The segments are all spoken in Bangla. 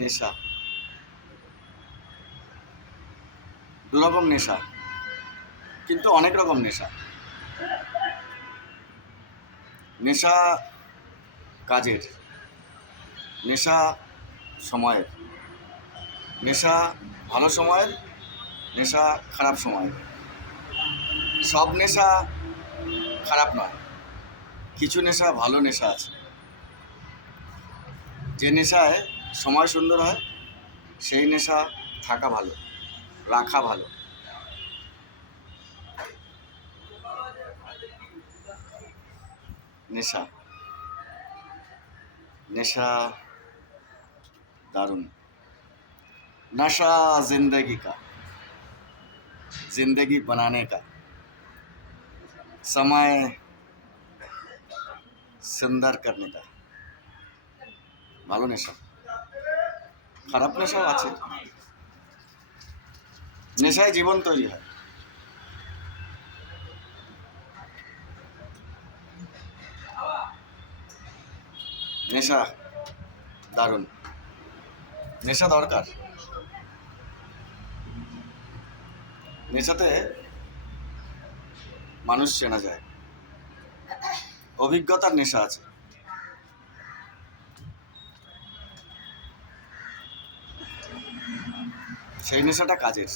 নেশা, দু রকম নেশা, কিন্তু অনেক রকম নেশা। নেশা কাজের, নেশা সময়ের, নেশা ভালো সময়ের, নেশা খারাপ সময়ের। সব নেশা খারাপ নয়, কিছু নেশা ভালো নেশা আছে। যে নেশায় সময় সুন্দর হয় সেই নেশা থাকা ভালো, রাখা ভালো। নেশা, नेशा दारुण। नशा जिंदगी का, जिंदगी बनाने का, समय सुंदर करने का। ভালো নেশা, খারাপ নেশাও আছে। নেশায় জীবন তৈরি হয়। নেশা দারুণ, নেশা দরকার। নেশাতে মানুষ চেনা যায়, অভিজ্ঞতার নেশা আছে। সেই নেশাটা কাজের,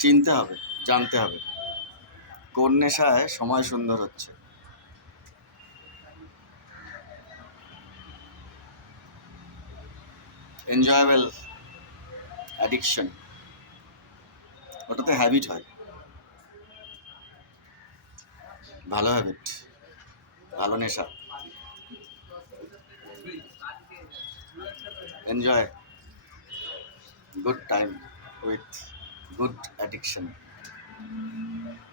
চিনতে হবে, জানতে হবে কোন নেশায় সময় সুন্দর হচ্ছে। এনজয়েবল অ্যাডিকশন, ওটাতে হ্যাবিট হয়। ভালো হ্যাবিট, ভালো নেশা। Enjoy good time with good addiction.